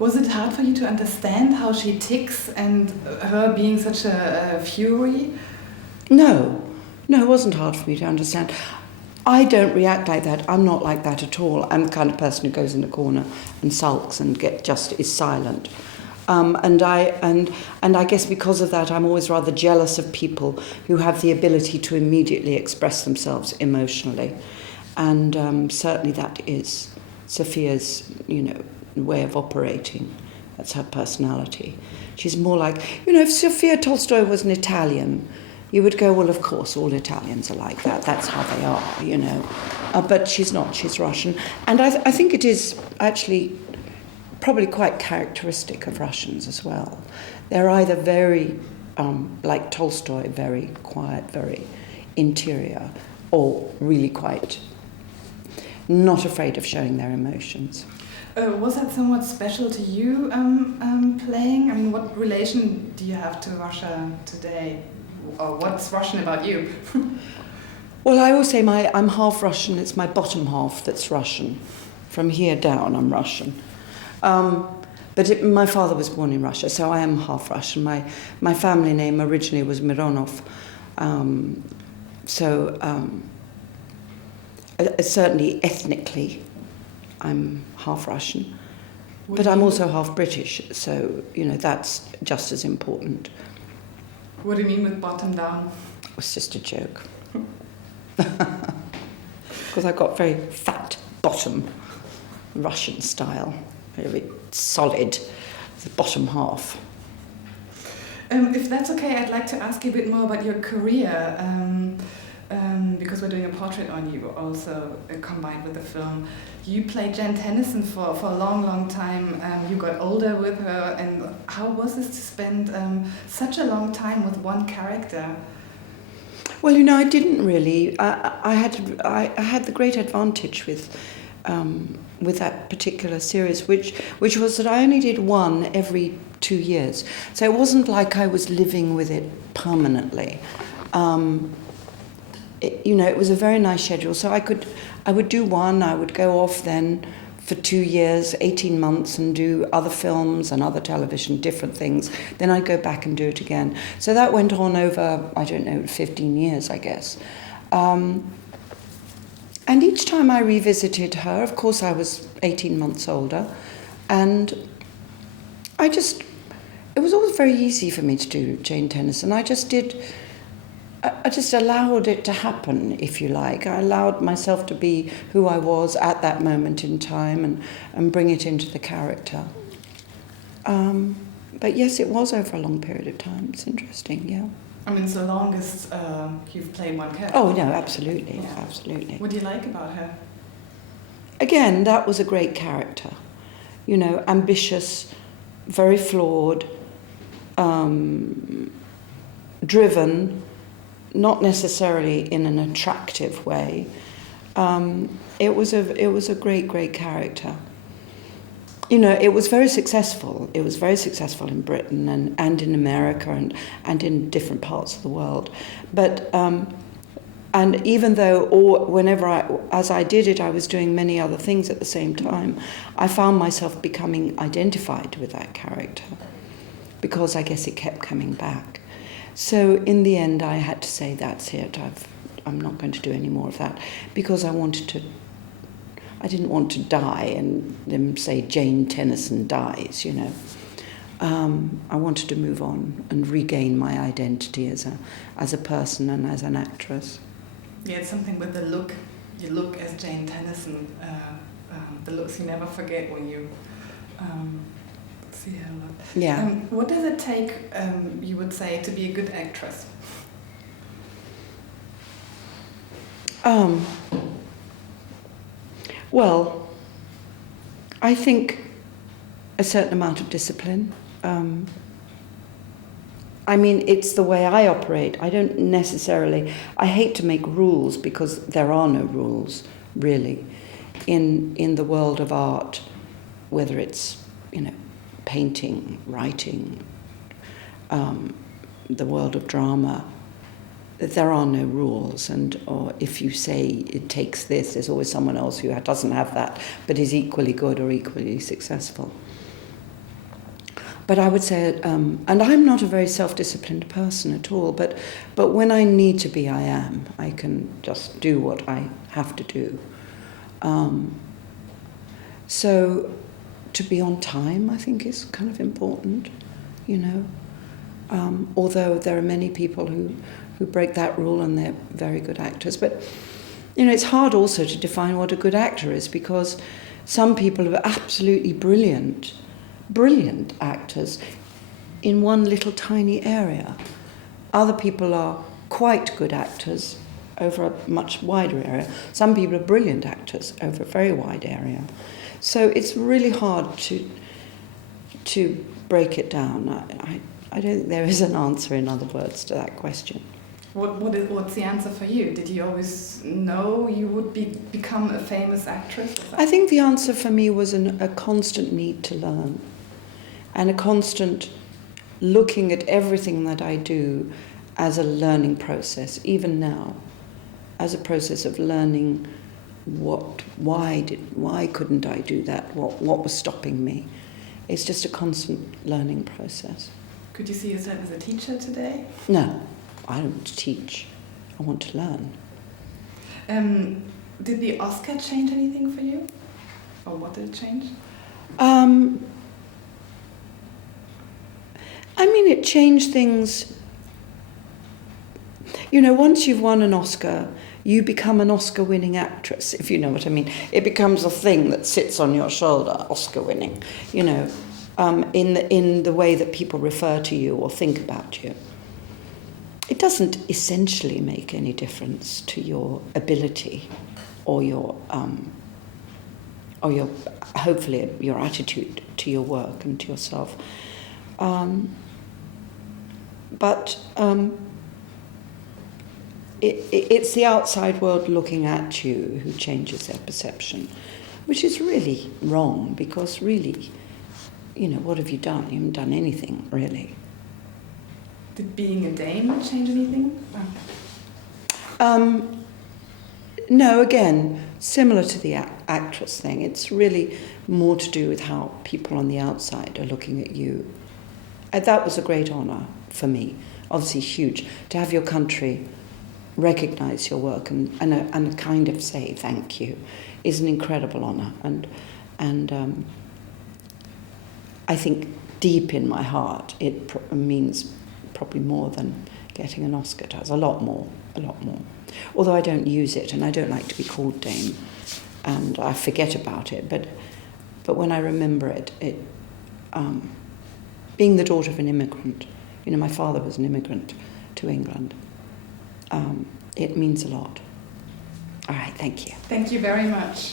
Was it hard for you to understand how she ticks and her being such a fury? No, it wasn't hard for me to understand. I don't react like that. I'm not like that at all. I'm the kind of person who goes in the corner and sulks and is silent. And I guess because of that, I'm always rather jealous of people who have the ability to immediately express themselves emotionally. And certainly that is Sophia's, way of operating. That's her personality. She's more like, if Sophia Tolstoy was an Italian, you would go, well, of course, all Italians are like that. That's how they are, but she's not. She's Russian. And I think it is actually probably quite characteristic of Russians as well. They're either very, like Tolstoy, very quiet, very interior, or really quite not afraid of showing their emotions. Was that somewhat special to you playing? I mean, what relation do you have to Russia today? Or what's Russian about you? Well, I always say I'm half Russian. It's my bottom half that's Russian. From here down, I'm Russian. But my father was born in Russia, so I am half Russian. My family name originally was Mironov. Certainly ethnically, I'm half Russian. But I'm also half British, so, that's just as important. What do you mean with bottom down? It's just a joke. Because I've got very fat bottom, Russian style, very solid, the bottom half. If that's okay, I'd like to ask you a bit more about your career, because we're doing a portrait on you also combined with the film. You played Jane Tennyson for a long, long time. You got older with her, and how was it to spend such a long time with one character? Well, I didn't really. I had the great advantage with that particular series, which was that I only did one every 2 years. So it wasn't like I was living with it permanently. It was a very nice schedule. So I would do one, I would go off then for 2 years, 18 months, and do other films and other television, different things. Then I'd go back and do it again. So that went on over, 15 years, I guess. And each time I revisited her, of course I was 18 months older, and it was always very easy for me to do Jane Tennyson. I just allowed it to happen, if you like. I allowed myself to be who I was at that moment in time and bring it into the character. But yes, it was over a long period of time. It's interesting, yeah. I mean, it's the longest you've played one character. Oh, no, absolutely, yeah. Absolutely. What do you like about her? Again, that was a great character. Ambitious, very flawed, driven, not necessarily in an attractive way. It was a great character. It was very successful. It was very successful in Britain and in America and in different parts of the world. But and even though as I did it, I was doing many other things at the same time, I found myself becoming identified with that character because I guess it kept coming back. So in the end, I had to say, that's it. I'm not going to do any more of that because I didn't want to die and them say Jane Tennyson dies, I wanted to move on and regain my identity as a person and as an actress. Yeah, it's something with the look. You look as Jane Tennyson. The looks you never forget when you see her. Yeah. What does it take, you would say, to be a good actress? Well, I think a certain amount of discipline. It's the way I operate. I don't necessarily... I hate to make rules because there are no rules, really, in the world of art, whether it's, painting, writing, the world of drama. There are no rules, or if you say it takes this, there's always someone else who doesn't have that, but is equally good or equally successful. But I would say, and I'm not a very self-disciplined person at all, but when I need to be, I am. I can just do what I have to do. So to be on time, I think, is kind of important, you know. Although there are many people who break that rule and they're very good actors. But, you know, it's hard also to define what a good actor is, because some people are absolutely brilliant actors in one little tiny area. Other people are quite good actors over a much wider area. Some people are brilliant actors over a very wide area. So it's really hard to break it down. I don't think there is an answer, in other words, to that question. What's the answer for you? Did you always know you would become a famous actress? I think the answer for me was a constant need to learn, and a constant looking at everything that I do as a learning process, even now, as a process of learning why couldn't I do that? What was stopping me? It's just a constant learning process. Could you see yourself as a teacher today? No, I don't want to teach. I want to learn. Did the Oscar change anything for you? Or what did it change? I mean, it changed things. You know, once you've won an Oscar, you become an Oscar-winning actress, if you know what I mean. It becomes a thing that sits on your shoulder, Oscar-winning, you know, in the way that people refer to you or think about you. It doesn't essentially make any difference to your ability or your hopefully your attitude to your work and to yourself. But it's the outside world looking at you who changes their perception, which is really wrong, because really, you know, what have you done? You haven't done anything, really. Did being a dame change anything? No, again, similar to the actress thing. It's really more to do with how people on the outside are looking at you. That was a great honour for me, obviously huge, to have your country recognise your work and kind of say thank you is an incredible honour. And I think deep in my heart it means probably more than getting an Oscar does, a lot more. Although I don't use it, and I don't like to be called Dame, and I forget about it, but when I remember it, being the daughter of an immigrant, you know, my father was an immigrant to England, it means a lot. All right, thank you. Thank you very much.